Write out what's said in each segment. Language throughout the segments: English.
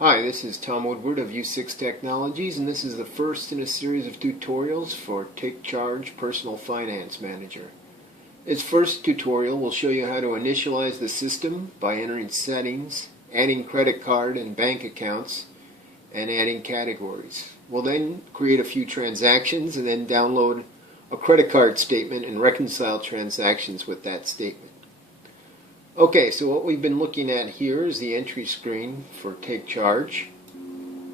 Hi, this is Tom Woodward of U6 Technologies, and this is the first in a series of tutorials for TakeCharge Personal Finance Manager. This first tutorial will show you how to initialize the system by entering settings, adding credit card and bank accounts, and adding categories. We'll then create a few transactions and then download a credit card statement and reconcile transactions with that statement. Okay, so what we've been looking at here is the entry screen for TakeCharge.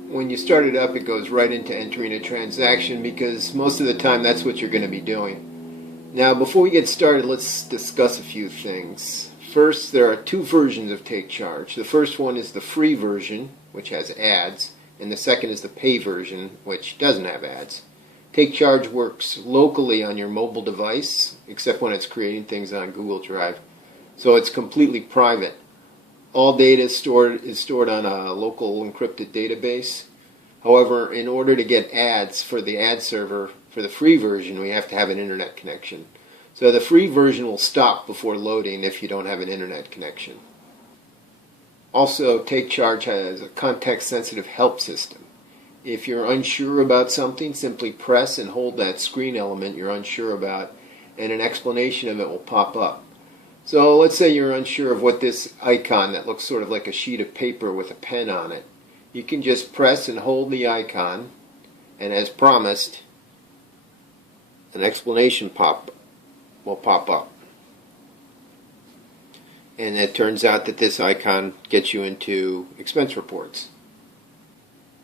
When you start it up, it goes right into entering a transaction because most of the time that's what you're going to be doing. Now, before we get started, let's discuss a few things. First, there are two versions of TakeCharge. The first one is the free version, which has ads, and the second is the pay version, which doesn't have ads. TakeCharge works locally on your mobile device, except when it's creating things on Google Drive. So it's completely private. All data is stored on a local encrypted database. However, in order to get ads for the ad server for the free version, we have to have an internet connection. So the free version will stop before loading if you don't have an internet connection. Also, TakeCharge has a context-sensitive help system. If you're unsure about something, simply press and hold that screen element you're unsure about, and an explanation of it will pop up. So let's say you're unsure of what this icon that looks sort of like a sheet of paper with a pen on it. You can just press and hold the icon, and as promised, an explanation will pop up. And it turns out that this icon gets you into expense reports.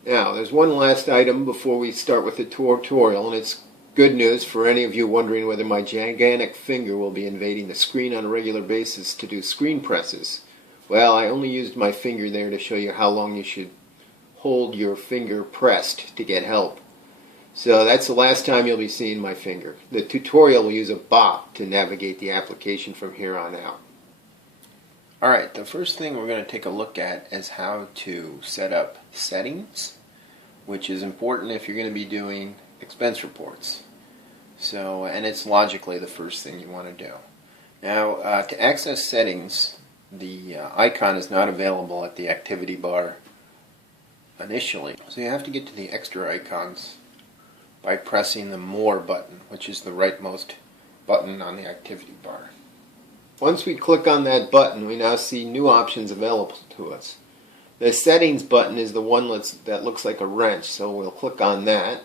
Now, there's one last item before we start with the tutorial, and it's good news for any of you wondering whether my gigantic finger will be invading the screen on a regular basis to do screen presses. Well, I only used my finger there to show you how long you should hold your finger pressed to get help. So that's the last time you'll be seeing my finger. The tutorial will use a bot to navigate the application from here on out. Alright, the first thing we're going to take a look at is how to set up settings, which is important if you're going to be doing expense reports. And it's logically the first thing you want to do. Now, to access settings, the icon is not available at the activity bar initially. So you have to get to the extra icons by pressing the More button, which is the rightmost button on the activity bar. Once we click on that button, we now see new options available to us. The Settings button is the one that looks like a wrench, so we'll click on that.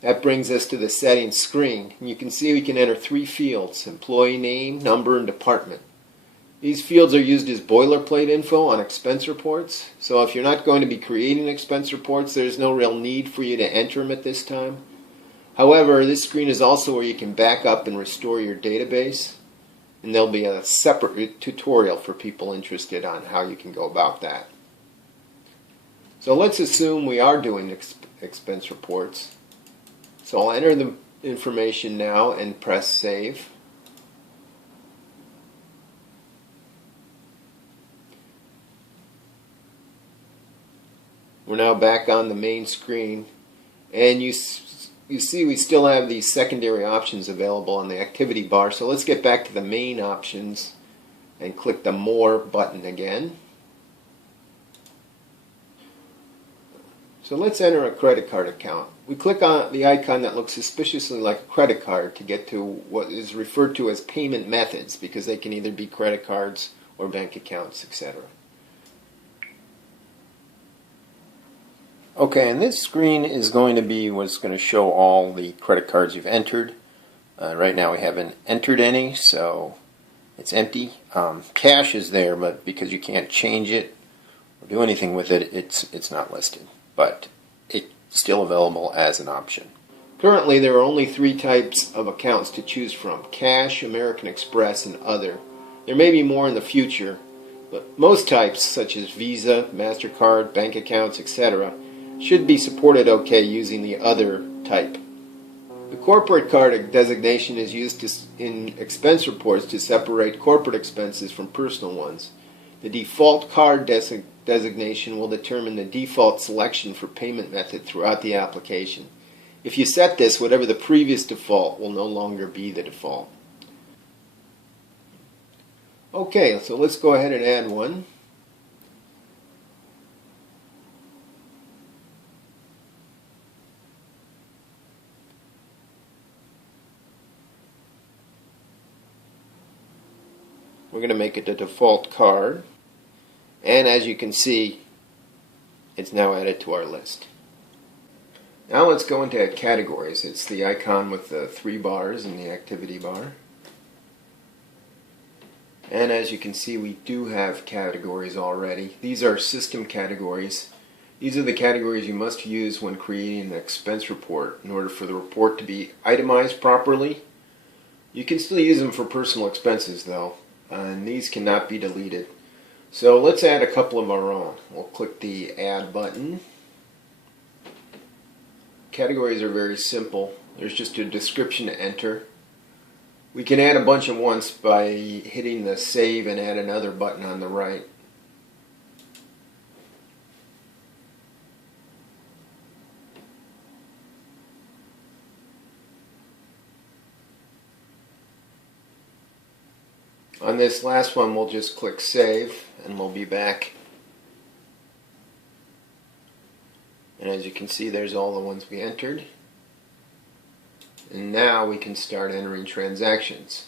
That brings us to the settings screen. And you can see we can enter three fields: employee name, number, and department. These fields are used as boilerplate info on expense reports. So if you're not going to be creating expense reports, there's no real need for you to enter them at this time. However, this screen is also where you can back up and restore your database. And there'll be a separate tutorial for people interested on how you can go about that. So let's assume we are doing expense reports. So I'll enter the information now and press Save. We're now back on the main screen, and you see we still have these secondary options available on the activity bar. So let's get back to the main options and click the More button again. So let's enter a credit card account. We click on the icon that looks suspiciously like a credit card to get to what is referred to as payment methods, because they can either be credit cards or bank accounts, etc. Okay, and this screen is going to be what's going to show all the credit cards you've entered. Right now we haven't entered any, so it's empty. Cash is there, but because you can't change it or do anything with it, it's not listed. But it's still available as an option. Currently, there are only three types of accounts to choose from: Cash, American Express, and Other. There may be more in the future, but most types, such as Visa, MasterCard, bank accounts, etc., should be supported okay using the Other type. The corporate card designation is used in expense reports to separate corporate expenses from personal ones. The default card designation will determine the default selection for payment method throughout the application. If you set this, whatever the previous default will no longer be the default. Okay, so let's go ahead and add one. We're going to make it the default card. And as you can see, it's now added to our list. Now let's go into categories. It's the icon with the 3 bars in the activity bar. And as you can see, we do have categories already. These are system categories. These are the categories you must use when creating an expense report in order for the report to be itemized properly. You can still use them for personal expenses though, and these cannot be deleted. So let's add a couple of our own. We'll click the Add button. Categories are very simple. There's just a description to enter. We can add a bunch at once by hitting the Save and Add Another button on the right. On this last one, we'll just click Save and we'll be back. And as you can see, there's all the ones we entered. And now we can start entering transactions.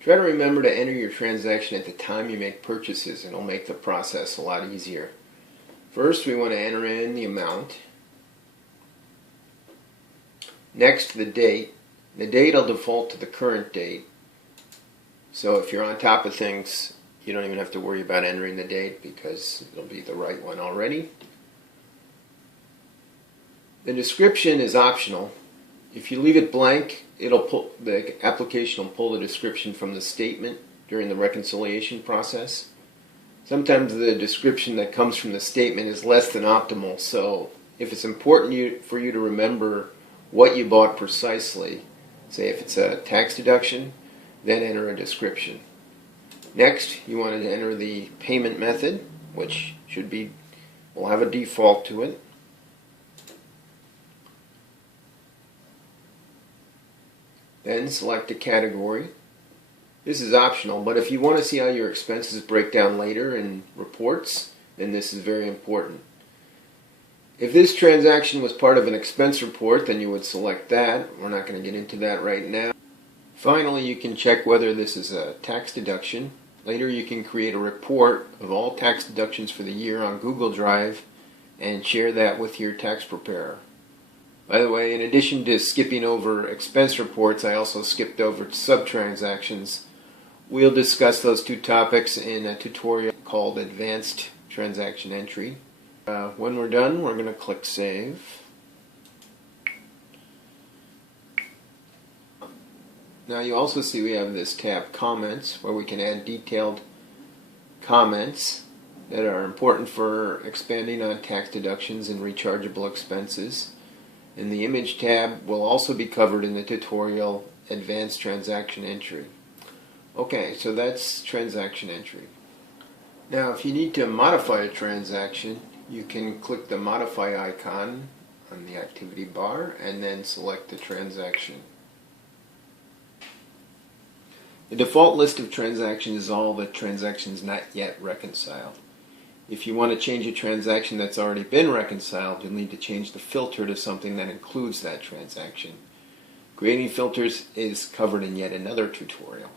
Try to remember to enter your transaction at the time you make purchases. It'll make the process a lot easier. First, we want to enter in the amount. Next, the date. The date will default to the current date. So if you're on top of things, you don't even have to worry about entering the date because it'll be the right one already. The description is optional. If you leave it blank, the application will pull the description from the statement during the reconciliation process. Sometimes the description that comes from the statement is less than optimal, so if it's important for you to remember what you bought precisely, say if it's a tax deduction, then enter a description. Next, you want to enter the payment method, which will have a default to it. Then select a category. This is optional, but if you want to see how your expenses break down later in reports, then this is very important. If this transaction was part of an expense report, then you would select that. We're not going to get into that right now. Finally, you can check whether this is a tax deduction. Later you can create a report of all tax deductions for the year on Google Drive and share that with your tax preparer. By the way, in addition to skipping over expense reports, I also skipped over sub-transactions. We'll discuss those 2 topics in a tutorial called Advanced Transaction Entry. When we're done, we're going to click Save. Now you also see we have this tab Comments, where we can add detailed comments that are important for expanding on tax deductions and rechargeable expenses. And the Image tab will also be covered in the tutorial Advanced Transaction Entry. Okay, so that's transaction entry. Now if you need to modify a transaction, you can click the Modify icon on the activity bar and then select the transaction. The default list of transactions is all the transactions not yet reconciled. If you want to change a transaction that's already been reconciled, you'll need to change the filter to something that includes that transaction. Creating filters is covered in yet another tutorial.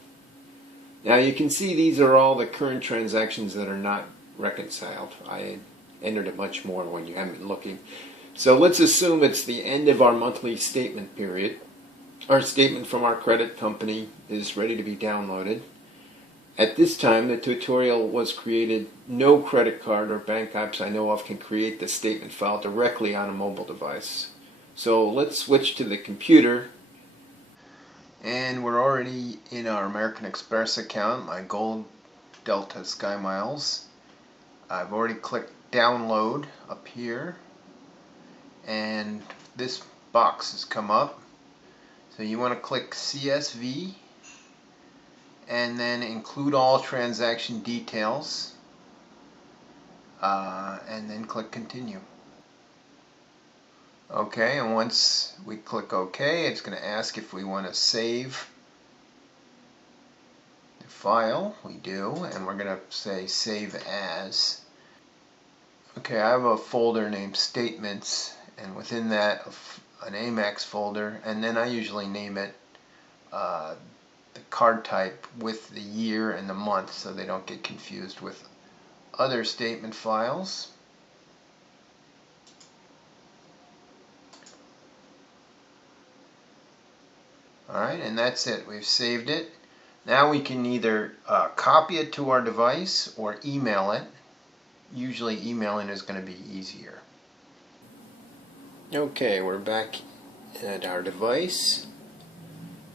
Now you can see these are all the current transactions that are not reconciled. I entered it much more when you haven't been looking. So let's assume it's the end of our monthly statement period. Our statement from our credit company is ready to be downloaded. At this time, the tutorial was created. No credit card or bank apps I know of can create the statement file directly on a mobile device. So let's switch to the computer. And we're already in our American Express account, my Gold Delta Sky Miles. I've already clicked Download up here. And this box has come up. So you want to click CSV. And then include all transaction details, and then click Continue. Okay, and once we click OK, it's going to ask if we want to save the file. We do, and we're going to say Save As. Okay, I have a folder named Statements, and within that an Amex folder, and then I usually name it the card type with the year and the month so they don't get confused with other statement files. Alright, and that's it. We've saved it. Now we can either copy it to our device or email it. Usually emailing is going to be easier. Okay, we're back at our device,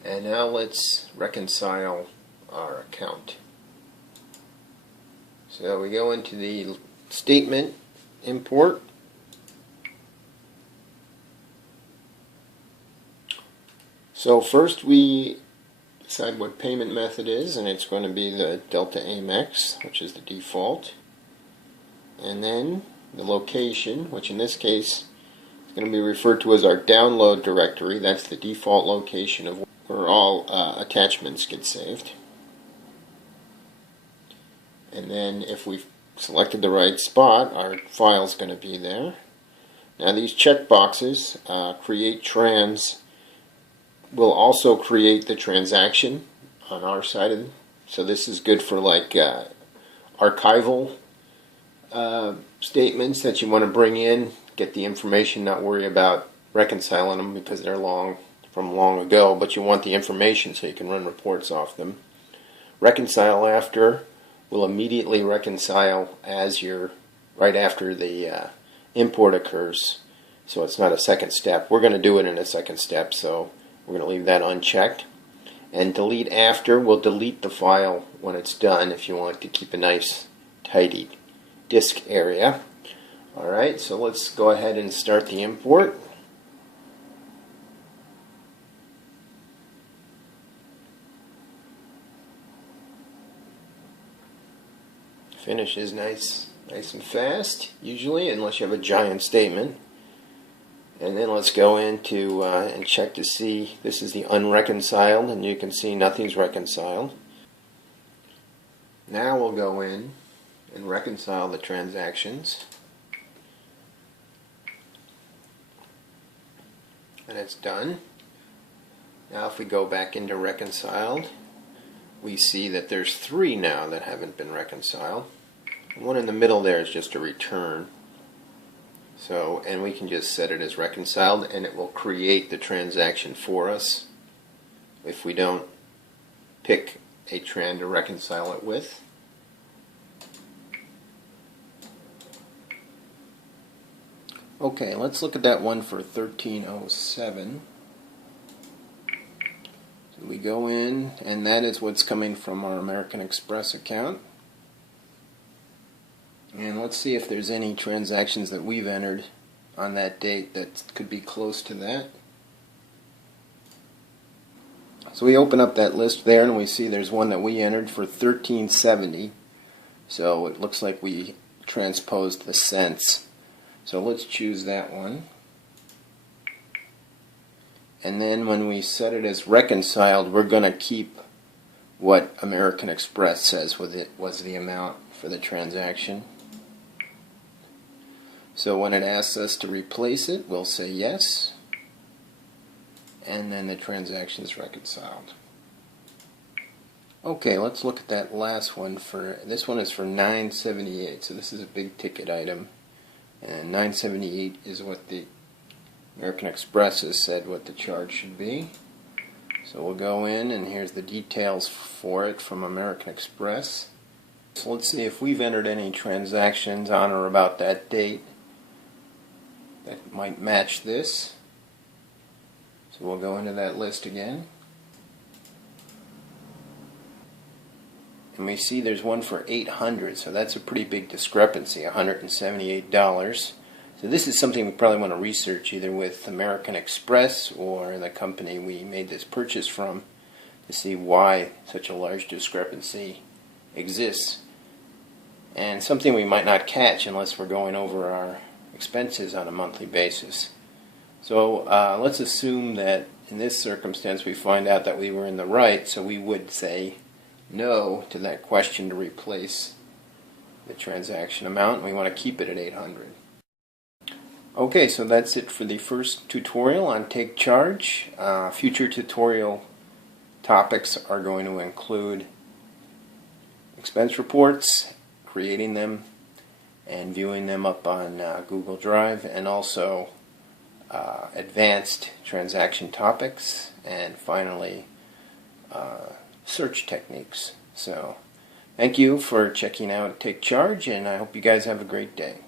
and now let's reconcile our account. So we go into the statement import. So first we decide what payment method is, and it's going to be the Delta Amex, which is the default. And then the location, which in this case is going to be referred to as our download directory. That's the default location of where all attachments get saved. And then if we've selected the right spot, our file is going to be there. Now these checkboxes, create trans, will also create the transaction on our side of it. So this is good for like archival statements that you want to bring in, get the information, not worry about reconciling them because they're from long ago, but you want the information so you can run reports off them. Reconcile after will immediately reconcile as right after the import occurs, so it's not a second step. We're going to do it in a second step, so we're going to leave that unchecked. And delete after will delete the file when it's done if you want to keep a nice tidy disk area. Alright, so let's go ahead and start the import. Finishes nice and fast, usually, unless you have a giant statement. And then let's go into and check to see, this is the unreconciled, and you can see nothing's reconciled. Now we'll go in and reconcile the transactions. And it's done. Now if we go back into reconciled, we see that there's 3 now that haven't been reconciled. The one in the middle there is just a return. So, and we can just set it as reconciled, and it will create the transaction for us if we don't pick a tran to reconcile it with. Okay, let's look at that one for 1307. So we go in, and that is what's coming from our American Express account. And let's see if there's any transactions that we've entered on that date that could be close to that. So we open up that list there, and we see there's one that we entered for 1370. So it looks like we transposed the cents. So let's choose that one. And then when we set it as reconciled, we're going to keep what American Express says was the amount for the transaction. So when it asks us to replace it, we'll say yes, and then the transaction is reconciled. Okay, let's look at that last one. This one is for $9.78, so this is a big ticket item, and $9.78 is what the American Express has said what the charge should be. So we'll go in, and here's the details for it from American Express. So let's see if we've entered any transactions on or about that date that might match this. So we'll go into that list again. And we see there's one for $800, so that's a pretty big discrepancy, $178. So this is something we probably want to research either with American Express or the company we made this purchase from to see why such a large discrepancy exists. And something we might not catch unless we're going over our expenses on a monthly basis. So let's assume that in this circumstance we find out that we were in the right, so we would say no to that question to replace the transaction amount. We want to keep it at $800. Okay, so that's it for the first tutorial on TakeCharge. Future tutorial topics are going to include expense reports, creating them and viewing them up on Google Drive, and also advanced transaction topics, and finally search techniques. So thank you for checking out Take Charge, and I hope you guys have a great day.